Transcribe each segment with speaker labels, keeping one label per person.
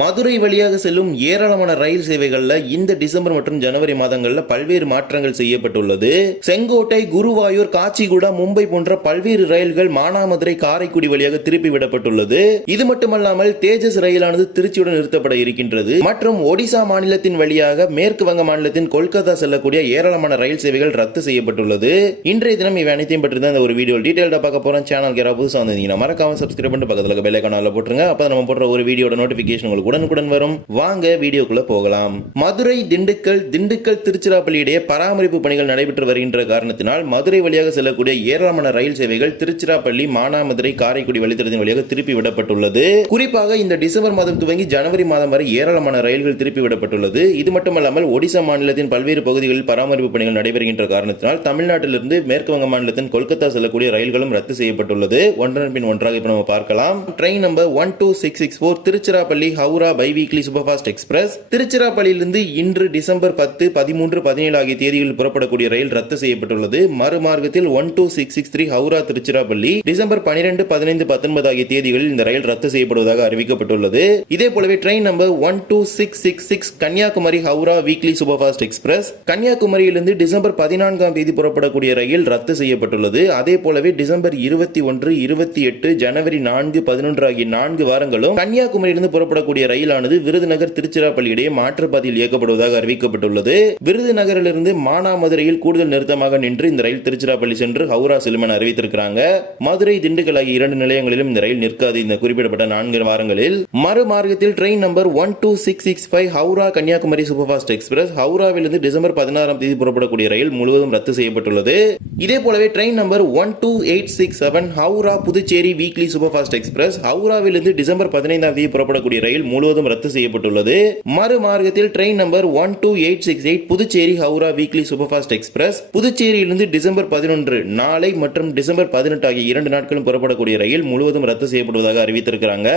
Speaker 1: மதுரை வழியாக செல்லும் ஏராளமான ரயில் சேவைகள்ல இந்த டிசம்பர் மற்றும் ஜனவரி மாதங்கள்ல பல்வேறு மாற்றங்கள் செய்யப்பட்டுள்ளது. செங்கோட்டை குருவாயூர் காச்சிகுடா மும்பை போன்ற பல்வேறு ரயில்கள் மானாமதுரை காரைக்குடி வழியாக திருப்பி விடப்பட்டுள்ளது. இது மட்டுமல்லாமல் தேஜஸ் ரயிலானது திருச்சியுடன் நிறுத்தப்பட இருக்கின்றது. மற்றும் ஒடிசா மாநிலத்தின் வழியாக மேற்கு வங்க மாநிலத்தின் கொல்கத்தா செல்லக்கூடிய ஏராளமான ரயில் சேவைகள் ரத்து செய்யப்பட்டுள்ளது. இன்றைய தினம் இவை அனைத்தையும் பற்றி தான் இந்த ஒரு வீடியோ டீடைல்டா பார்க்க போறோம். சேனல் யாராவது புதுசாக வந்திருந்தீங்கன்னா மறக்காம சப்ஸ்கிரைப் பண்ணிட்டு பக்கத்தில் பெல் போட்டுருங்க. அப்போ நம்ம போடுற ஒரு வீடியோட நோட்டிபிகேஷன் உங்களுக்கு உடனுக்குடன் வரும். வாங்க வீடியோக்குள்ள போகலாம். மதுரை திண்டுக்கல் திண்டுக்கல் திருச்சிராப்பள்ளி இடையே பராமரிப்பு பணிகள் நடைபெற்று வருகின்ற காரணத்தினால் மதுரை வழியாக செல்லக்கூடிய ஏராளமான ரயில் சேவைகள் திருச்சிராப்பள்ளி மானாமதுரை காரைக்குடி வழித்தடத்தின் வழியாக திருப்பி விடப்பட்டுள்ளது. குறிப்பாக இந்த டிசம்பர் மாதம் துவங்கி ஜனவரி மாதம் வரை ஏராளமான ரயில்கள் திருப்பி விடப்பட்டுள்ளது. இது மட்டுமல்லாமல் ஒடிசா மாநிலத்தின் பல்வேறு பகுதிகளில் பராமரிப்பு பணிகள் நடைபெறுகின்ற காரணத்தினால் தமிழ்நாட்டிலிருந்து மேற்கு வங்க மாநிலத்தின் கொல்கத்தா செல்லக்கூடிய ரயில்களும் ரத்து செய்யப்பட்டுள்ளது. ஒன்றன் பின் ஒன்றாக இப்போ நம்ம பார்க்கலாம். Train number one two six six four Tiruchirappalli Howrah biweekly super fast express. திருச்சிராப்பள்ளியிலிருந்து இன்று டிசம்பர் பத்து பதிமூன்று பதினேழு ஆகிய தேதிகளில் புறப்படக்கூடிய ரயில் ரத்து செய்யப்பட்டுள்ளது. மறுமார்க்கத்தில் one two six six three Howrah Tiruchirappalli. December பனிரெண்டு பதினைந்து பத்தொன்பது ஆகிய தேதிகளில் இந்த ரயில் ரத்து செய்யப்படுவதாக அறிவிக்கப்பட்டுள்ளது. இதே போலவே train number one two six six six Kanniyakumari Howrah weekly super fast express கன்னியாகுமரியிலிருந்து December பதினான்காம் தேதி புறப்படக்கூடிய ரயில் ரத்து செய்யப்பட்டுள்ளது. அதே போலவே டிசம்பர் இருபத்தி ஒன்று இருபத்தி எட்டு ஜனவரி நான்கு பதினொன்று ஆகிய நான்கு வாரங்களும் கன்னியாகுமரியிலிருந்து புறப்படக்கூடிய ரயிலானது விருதுநகர் திருச்சிராப்பள்ளி இடையே மாற்றுப்பாதையில் இயக்கப்படுவதாக அறிவிக்கப்பட்டுள்ளது. விருதுநகரிலிருந்து மானாமதுரையில் கூடுதல் நிறுத்தமாக நின்று இந்த ரயில் திருச்சிராப்பள்ளி சென்று ஹவுரா செல்லும் என அறிவித்திருக்கிறாங்க. மதுரை திண்டுக்கல் ஆகிய இரண்டு நிலையங்களிலும் இந்த ரயில் நிற்காது. இந்த குறிப்பிடப்பட்ட நான்கு வாரங்களில் மறுமார்க்கத்தில் train number one two six six five Howrah Kanniyakumari super fast express ஹவுராவிலிருந்து December பதினாறாம் தேதி புறப்படக்கூடிய ரயில் முழுவதும் ரத்து செய்யப்பட்டுள்ளது. இதே போலவே train number one two eight six seven Howrah Puducherry weekly super fast express ஹவுராவிலிருந்து December பதினைந்தாம் தேதி புறப்படக்கூடிய ரயில் முழுவதும் ரத்து செய்யப்பட்டுள்ளது. மறுமார்க்கத்தில் train number one two eight six eight Puducherry Howrah weekly super fast express. புதுச்சேரியிலிருந்து December பதினொன்று நாளை மற்றும் டிசம்பர் பதினெட்டு ஆகிய இரண்டு நாட்களும் புறப்படக்கூடிய ரயில் முழுவதும் ரத்து செய்யப்படுவதாக அறிவித்திருக்கிறாங்க.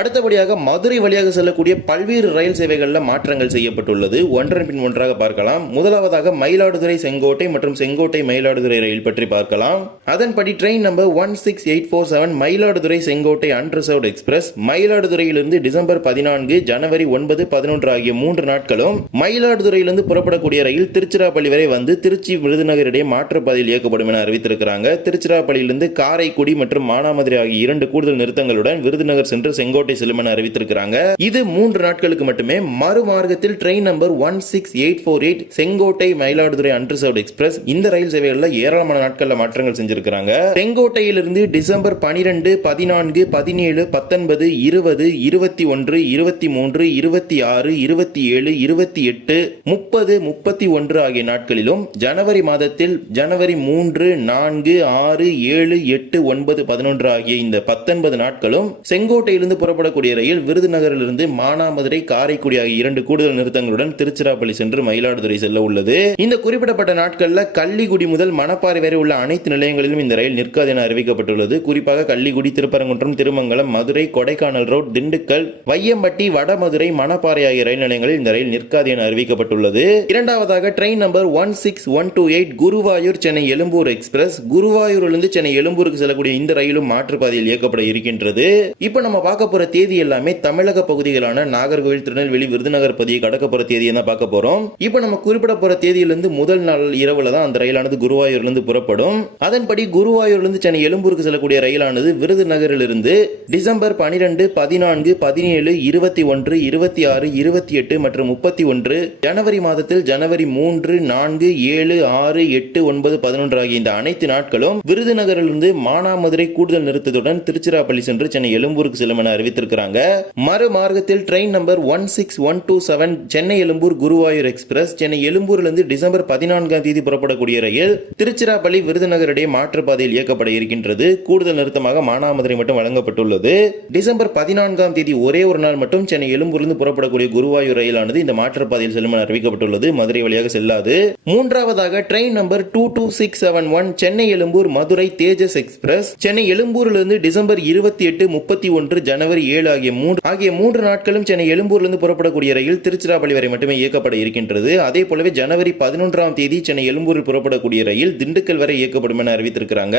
Speaker 1: அடுத்தபடியாக மதுரை வழியாக செல்லக்கூடிய பல்வேறு ரயில் சேவைகளில் மாற்றங்கள் செய்யப்பட்டுள்ளது. ஒன்றன் பின் ஒன்றாக பார்க்கலாம். முதலாவதாக மயிலாடுதுறை செங்கோட்டை மற்றும் செங்கோட்டை மயிலாடுதுறை ரயில் பற்றி பார்க்கலாம். அதன்படி train number one six eight four seven Mayiladuthurai Sengottai unreserved express. மயிலாடுதுறையிலிருந்து December பதினான்கு ஜனவரி ஒன்பது பதினொன்று ஆகிய மூன்று நாட்களும் மயிலாடுதுறையிலிருந்து புறப்படக்கூடிய ரயில் திருச்சிராப்பள்ளி வரை வந்து திருச்சி விருதுநகர் இடையே மாற்றுப்பாதையில் இயக்கப்படும் என அறிவித்திருக்கிறாங்க. திருச்சிராப்பள்ளியிலிருந்து காரைக்குடி மற்றும் மானாமதுரை ஆகிய இரண்டு கூடுதல் நிறுத்தங்களுடன் விருதுநகர் சென்று செங்கோட்டை செல்லும் என அறிவித்திருக்கிறாங்க. இது மூன்று நாட்களுக்கு மட்டுமே மறுமார்க்கத்தில் train number one six eight four eight Sengottai Mayiladuthurai unreserved express இந்த ரயில் சேவைகளில் ஏராளமான நாட்களில் மாற்றங்கள் செஞ்சிருக்கிறாங்க. செங்கோட்டையிலிருந்து டிசம்பர் பனிரெண்டு பதினான்கு பதினேழு பத்தொன்பது இருபது இருபத்தி ஒன்று இருபத்தி மூன்று இருபத்தி ஆறு இருபத்தி ஏழு இருபத்தி எட்டு முப்பது முப்பத்தி ஒன்று ஆகிய நாட்களிலும் ஜனவரி மாதத்தில் ஜனவரி மூன்று நான்கு ஆறு ஏழு எட்டு ஒன்பது பதினொன்று ஆகிய இந்த பத்தொன்பது நாட்களும் செங்கோட்டையிலிருந்து புறப்படக்கூடிய ரயில் விருதுநகரிலிருந்து மானாமதுரை காரைக்குடி ஆகிய இரண்டு கூடுதல் நிறுத்தங்களுடன் திருச்சிராப்பள்ளி சென்று மயிலாடுதுறை செல்ல உள்ளது. இந்த குறிப்பிடப்பட்ட நாட்களில் கள்ளிக்குடி முதல் மணப்பாறை வரை உள்ள அனைத்து நிலையங்களிலும் இந்த ரயில் நிற்காது என அறிவிக்கப்பட்டுள்ளது. குறிப்பாக கள்ளிக்குடி திருப்பரங்குன்றம் திருமங்கலம் மதுரை கொடைக்கானல் ரோட் திண்டுக்கல் வையம் வையம்பட்டி வடமதுரை மணப்பாறை ஆகிய ரயில் நிலையங்களில் இந்த ரயில் நிற்காது என அறிவிக்கப்பட்டுள்ளது. இரண்டாவதாக train number one six one two eight Guruvayur Chennai Egmore express. குருவாயூரிலிருந்து Chennai எழும்பூருக்கு செல்லக்கூடிய இந்த ரயிலும் மாற்றுப்பாதையில் இயக்கப்பட இருக்கின்றது. இப்போ நம்ம பார்க்க போற தேதி எல்லாமே தமிழக பகுதிகளான நாகர்கோவில் திருநெல்வேலி விருதுநகர் பகுதியை கடக்க போற தேதியை தான் பார்க்க போறோம். இப்போ நம்ம குறிப்பிட போற தேதியிலிருந்து முதல் நாள் இரவுல தான் அந்த ரயிலானது குருவாயூர்லேருந்து புறப்படும். அதன்படி குருவாயூர்லேருந்து சென்னை எழும்பூருக்கு செல்லக்கூடிய ரயிலானது விருதுநகரிலிருந்து டிசம்பர் பனிரெண்டு பதினான்கு பதினேழு இருபத்தி ஒன்று இருபத்தி ஆறு இருபத்தி எட்டு மற்றும் முப்பத்தி ஒன்று ஜனவரி மாதத்தில் ஜனவரி மூன்று நான்கு ஏழு ஆறு எட்டு ஒன்பது பதினொன்று ஆகிய இந்த அனைத்து நாட்களும் விருதுநகரிலிருந்து மானாமதுரை கூடுதல் நிறுத்தத்துடன் திருச்சிராப்பள்ளி சென்று சென்னை எழும்பூருக்கு செல்லும் என அறிவித்திருக்கிறாங்க. மறுமார்க்கத்தில் train number one six one two seven Chennai Egmore Guruvayur express Chennai எழும்பூரிலிருந்து டிசம்பர் பதினான்காம் தேதி புறப்படக்கூடிய ரயில் திருச்சிராப்பள்ளி விருதுநகர் இடையே மாற்றுப்பாதையில் இயக்கப்பட இருக்கின்றது. கூடுதல் நிறுத்தமாக மானாமதுரை மட்டும் வழங்கப்பட்டுள்ளது. டிசம்பர் பதினான்காம் தேதி ஒரே ஒரு நாள் மட்டும் சென்னை எழும்பூரிலிருந்து புறப்படக்கூடிய குருவாயூர் ரயிலானது இந்த மாற்றுப்பாதையில் செல்லும் என அறிவிக்கப்பட்டுள்ளது. மதுரை வழியாக செல்லாது. மூன்றாவதாக train number two two six seven one Chennai Egmore Madurai Tejas express Chennai எழும்பூரிலிருந்து டிசம்பர் இருபத்தி எட்டு முப்பத்தி ஒன்று ஜனவரி ஏழு ஆகிய மூன்று ஆகிய மூன்று நாட்களும் சென்னை எழும்பூரிலிருந்து புறப்படக்கூடிய ரயில் திருச்சிராப்பள்ளி வரை மட்டுமே இயக்கப்பட இருக்கின்றது. அதே போலவே ஜனவரி பதினொன்றாம் தேதி சென்னை எழும்பூரில் புறப்படக்கூடிய ரயில் திண்டுக்கல் வரை இயக்கப்படும் என அறிவித்திருக்கிறாங்க.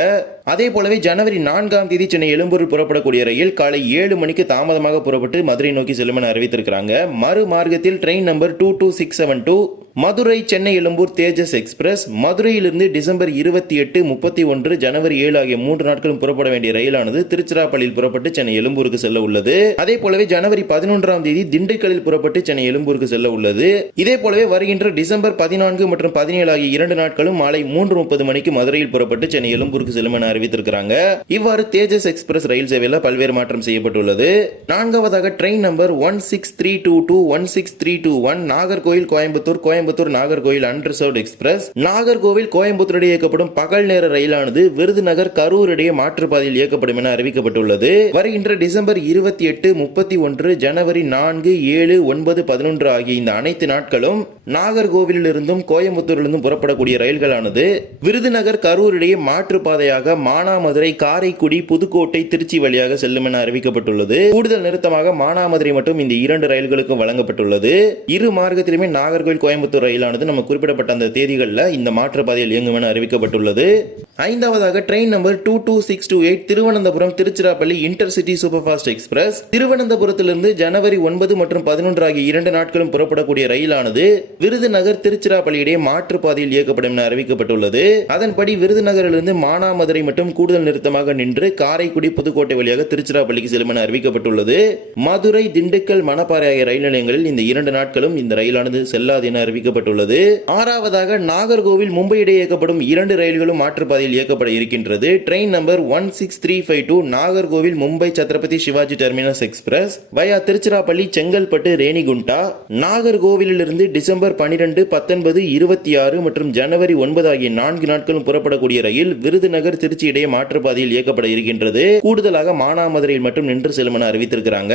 Speaker 1: அதே போலவே ஜனவரி நான்காம் தேதி சென்னை எழும்பூரில் புறப்படக்கூடிய ரயில் காலை ஏழு மணிக்கு தாமதமாக புறப்பட்டு மதுரை நோக்கி செல்லும் என அறிவித்திருக்கிறாங்க. மறு மார்க்கத்தில் train number two two six seven two Madurai Chennai Egmore Tejas express மதுரையிலிருந்து டிசம்பர் இருபத்தி எட்டு முப்பத்தி ஒன்று ஜனவரி ஏழு ஆகிய மூன்று நாட்களும் புறப்பட வேண்டிய ரயிலானது திருச்சிராப்பள்ளியில் புறப்பட்டு சென்னை எழும்பூருக்கு செல்ல உள்ளது. அதே போலவே ஜனவரி பதினொன்றாம் தேதி திண்டுக்கல்லில் புறப்பட்டு சென்னை எழும்பூருக்கு செல்ல உள்ளது. இதே போலவே வருகின்ற டிசம்பர் பதினான்கு மற்றும் பதினேழு ஆகிய இரண்டு நாட்களும் மாலை மூன்று முப்பது மணிக்கு மதுரையில் புறப்பட்டு சென்னை எழும்பூருக்கு செல்லும் என அறிவித்திருக்கிறாங்க. இவ்வாறு தேஜஸ் எக்ஸ்பிரஸ் ரயில் சேவையில் பல்வேறு மாற்றம் செய்யப்பட்டுள்ளது. நான்காவதாக train number one six three two two one six three two one Nagercoil Coimbatore Coimbatore Nagercoil unreserved express. Nagercoil Coimbatore இயக்கப்படும் பகல் நேர ரயிலானது விருதுநகர் கரூர் இடையே மாற்றுப்பாதையில் இயக்கப்படும் என அறிவிக்கப்பட்டுள்ளது. வருகின்ற டிசம்பர் இருபத்தி எட்டு முப்பத்தி ஒன்று ஜனவரி நான்கு ஏழு ஒன்பது பதினொன்று ஆகிய இந்த அனைத்து நாட்களும் நாகர்கோவிலிருந்தும் கோயம்புத்தூரிலிருந்தும் புறப்படக்கூடிய ரயில்களானது. விருதுநகர் கரூர் இடையே மாற்றுப்பாதையாக மானாமதுரை காரைக்குடி புதுக்கோட்டை திருச்சி வழியாக செல்லும் என அறிவிக்கப்பட்டுள்ளது. கூடுதல் நிறுத்தமாக மானாமதுரை மற்றும் இந்த இரண்டு ரயில்களுக்கும் வழங்கப்பட்டுள்ளது. இரு மார்க்கத்திலுமே நாகர்கோவில் கோயம்புத்தூர் ரயிலானது நம்ம குறிப்பிடப்பட்ட அந்த தேதிகளில் இந்த மாற்றுப்பாதையில் இயங்கும் என அறிவிக்கப்பட்டுள்ளது. ஐந்தாவதாக train number two two six two eight Thiruvananthapuram Tiruchirappalli intercity super fast express. திருவனந்தபுரத்திலிருந்து ஜனவரி ஒன்பது மற்றும் பதினொன்று ஆகிய இரண்டு நாட்களும் புறப்படக்கூடிய ரயிலானது விருதுநகர் திருச்சிராப்பள்ளி இடையே மாற்றுப்பாதையில் இயக்கப்படும் என அறிவிக்கப்பட்டுள்ளது. அதன்படி விருதுநகரிலிருந்து மானாமதுரை மற்றும் கூடுதல் நிறுத்தமாக நின்று காரைக்குடி புதுக்கோட்டை வழியாக திருச்சிராப்பள்ளிக்கு செல்லும் என அறிவிக்கப்பட்டுள்ளது. மதுரை திண்டுக்கல் மணப்பாறை ஆகிய ரயில் நிலையங்களில் இந்த இரண்டு நாட்களும் இந்த ரயிலானது செல்லாது என அறிவி அறிவிக்கப்பட்டுள்ளது. ஆறாவதாக நாகர்கோவில் மும்பை இடையே இயக்கப்படும் இரண்டு ரயில்களும் மாற்றுப்பாதையில் இயக்கப்பட இருக்கின்றது. Train number one six three five two Nagercoil Mumbai Chhatrapati Shivaji terminus express via Tiruchirappalli Chengalpattu Renigunta நாகர்கோவிலிருந்து December பனிரெண்டு பத்தொன்பது இருபத்தி ஆறு மற்றும் ஜனவரி ஒன்பது ஆகிய நான்கு நாட்களும் புறப்படக்கூடிய ரயில் விருதுநகர் திருச்சி இடையே மாற்றுப்பாதையில் இயக்கப்பட இருக்கின்றது. கூடுதலாக மானாமதுரையில் மட்டும் நின்று செல்லும் என அறிவித்திருக்கிறாங்க.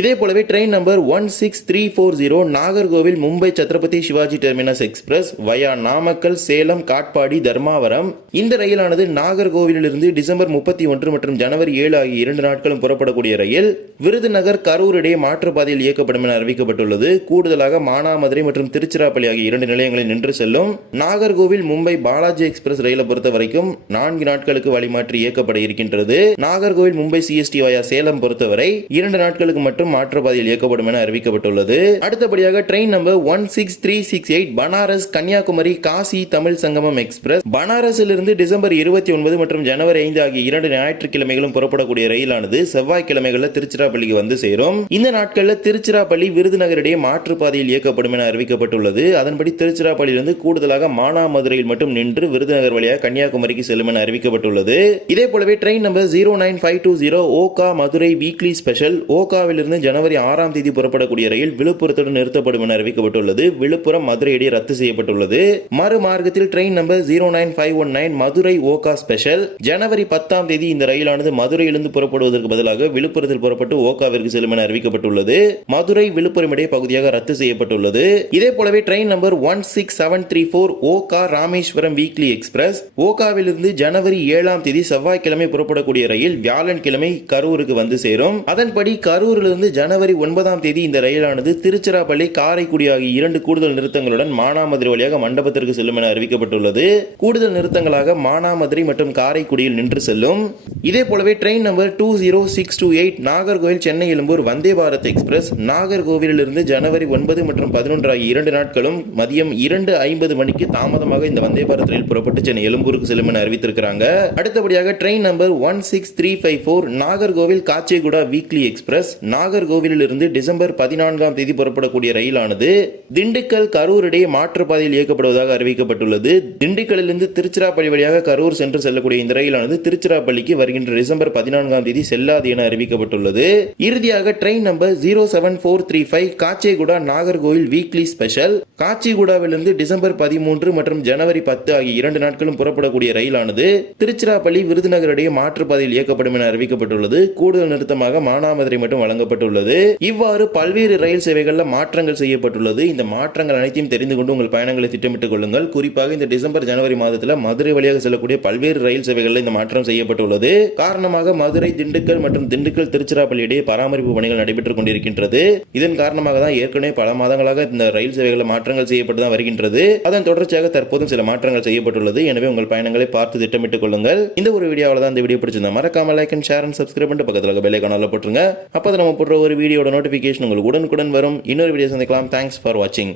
Speaker 1: இதே போலவே train number one six three four zero Nagercoil Mumbai Chhatrapati Shivaji terminus express via Namakkal Salem Katpadi Dharmavaram. இந்த ரயிலானது நாகர்கோவிலிருந்து டிசம்பர் முப்பத்தி ஒன்று மற்றும் ஜனவரி ஏழு ஆகிய இரண்டு நாட்களும் புறப்படக்கூடிய ரயில் விருதுநகர் கரூர் இடையே மாற்றுப்பாதையில் இயக்கப்படும் என அறிவிக்கப்பட்டுள்ளது. கூடுதலாக மானாமதுரை மற்றும் திருச்சிராப்பள்ளி ஆகிய இரண்டு நிலையங்களில் நின்று செல்லும் நாகர்கோவில் மும்பை பாலாஜி எக்ஸ்பிரஸ் ரயிலை பொறுத்த வரைக்கும் நான்கு நாட்களுக்கு வழிமாற்றி இயக்கப்பட இருக்கின்றது. நாகர்கோவில் மும்பை சிஎஸ்டி வயா சேலம் பொறுத்தவரை இரண்டு நாட்களுக்கு மட்டும் மாற்றுப்பாதையில் இயக்கப்படும் என அறிவிக்கப்பட்டுள்ளது. அடுத்தபடியாக train number one six three six eight Banaras Kanniyakumari Kashi Tamil Sangamam express. பனாரஸிலிருந்து December இருபத்தி ஒன்பது மற்றும் ஜனவரி ஐந்து ஆகிய இரண்டு ஞாயிற்றுக்கிழமைகளும் புறப்படக்கூடிய ரயிலானது செவ்வாய்க்கிழமைகளில் திருச்சிராப்பள்ளிக்கு வந்து சேரும். இந்த நாட்களில் திருச்சிராப்பள்ளி விருதுநகர் இடையே மாற்றுப்பாதையில் இயக்கப்படும் என அறிவிக்கப்பட்டுள்ளது. அதன்படி திருச்சிராப்பள்ளியிலிருந்து கூடுதலாக மானாமதுரையில் மட்டும் நின்று விருதுநகர் வழியாக கன்னியாகுமரிக்கு செல்லும் என அறிவிக்கப்பட்டுள்ளது. இதே போலவே train number zero nine five two zero Okha Madurai weekly special. ஓகாவிலிருந்து ஜனவரி ஆறாம் தேதி புறப்படக்கூடிய ரயில் விழுப்புரத்துடன் நிறுத்தப்படும் என அறிவிக்கப்பட்டுள்ளது. விழுப்புரம் மதுரை இடையே ரத்து செய்யப்பட்டுள்ளது. மறு மார்க்கத்தில் train number zero nine five one nine Madurai Okha special. ஜனவரி பத்தாம் தேதி இந்த ரயிலானது மதுரையிலிருந்து புறப்படுவதற்கு பதிலாக விழுப்புரத்தில் புறப்பட்டு ஓகாவிற்கு செல்லும் என அறிவிக்கப்பட்டுள்ளது. மதுரை விழுப்புரம் இடையே பகுதியாக ரத்து செய்யப்பட்டுள்ளது. இதே போலவே train number one six seven three four Okha Rameswaram weekly express. ஓகாவிலிருந்து ஜனவரி ஏழாம் தேதி செவ்வாய்க்கிழமை புறப்படக்கூடிய ரயில் வியாழன்கிழமை கரூருக்கு வந்து சேரும். அதன்படி கரூரிலிருந்து ஜனவரி ஒன்பதாம் தேதி இந்த ரயிலானது திருச்சிராப்பள்ளி காரைக்குடி ஆகிய இரண்டு கூடுதல் நிறுத்த நிறுத்தங்களுடன் மானாமதுரை வழியாக மண்டபத்திற்கு செல்லும் என அறிவிக்கப்பட்டுள்ளது. கூடுதல் நிறுத்தங்களாக மானாமதுரை மற்றும் காரைக்குடியில் நின்று செல்லும். இதே போலவே train number two zero six two eight Nagercoil Chennai Egmore Vande Bharat express நாகர்கோவிலிருந்து ஜனவரி ஒன்பது மற்றும் பதினொன்று ஆகிய இரண்டு நாட்களும் மதியம் இரண்டு ஐம்பது மணிக்கு தாமதமாக இந்த வந்தே பாரத் ரயில் புறப்பட்டு சென்னை எழும்பூருக்கு செல்லும் என அறிவித்திருக்கிறாங்க. அடுத்தபடியாக train number one six three five four Nagercoil Kacheguda weekly express நாகர்கோவிலிருந்து December பதினான்காம் தேதி புறப்படக்கூடிய ரயிலானது. திண்டுக்கல் கரூர் இடையே மாற்றுப்பாதையில் இயக்கப்படுவதாக அறிவிக்கப்பட்டுள்ளது. திண்டுக்கல்லிருந்து திருச்சிராப்பள்ளி வழியாக கரூர் சென்று செல்லக்கூடிய இந்த ரயிலானது திருச்சிராப்பள்ளிக்கு வருகின்ற டிசம்பர் பதினான்காம் தேதி செல்லாது என அறிவிக்கப்பட்டுள்ளது. இறுதியாக train number zero seven four three five Kacheguda Nagercoil weekly special. காச்சிகுடாவிலிருந்து December பதிமூன்று மற்றும் ஜனவரி பத்து ஆகிய இரண்டு நாட்களும் புறப்படக்கூடிய ரயிலானது திருச்சிராப்பள்ளி விருதுநகர் இடையே மாற்றுப்பாதையில் இயக்கப்படும் என அறிவிக்கப்பட்டுள்ளது. கூடுதல் நிறுத்தமாக மானாமதுரை மட்டும் வழங்கப்பட்டுள்ளது. இவ்வாறு பல்வேறு ரயில் சேவைகளில் மாற்றங்கள் செய்யப்பட்டுள்ளது. இந்த மாற்றங்கள் அனைத்து அனைத்தையும் தெரிந்து கொண்டு உங்கள் பயணங்களை திட்டமிட்டுக் கொள்ளுங்கள். குறிப்பாக இந்த டிசம்பர் ஜனவரி மாதத்தில் மதுரை வழியாக செல்லக்கூடிய பல்வேறு ரயில் சேவைகளில் இந்த மாற்றம் செய்யப்பட்டுள்ளது. காரணமாக மதுரை திண்டுக்கல் மற்றும் திண்டுக்கல் திருச்சிராப்பள்ளி இடையே பராமரிப்பு பணிகள் நடைபெற்றுக் கொண்டிருக்கின்றது. இதன் காரணமாக தான் ஏற்கனவே பல மாதங்களாக இந்த ரயில் சேவைகளில் மாற்றங்கள் செய்யப்பட்டு தான் வருகின்றது. அதன் தொடர்ச்சியாக தற்போதும் சில மாற்றங்கள் செய்யப்பட்டுள்ளது. எனவே உங்கள் பயணங்களை பார்த்து திட்டமிட்டுக் கொள்ளுங்கள். இந்த ஒரு வீடியோவில் தான் இந்த வீடியோ பிடிச்சிருந்தா மறக்காம like and share and subscribe பண்ணிட்டு பக்கத்தில் பெல் ஐக்கானில் போட்டுருங்க. அப்போ நம்ம போடுற ஒரு வீடியோட நோட்டிஃபிகேஷன் உங்களுக்கு உடனுக்குடன் வரும். இன்னொரு வீடியோ சந்திக்கலாம். தேங்க்ஸ் ஃபார் வாட்சிங்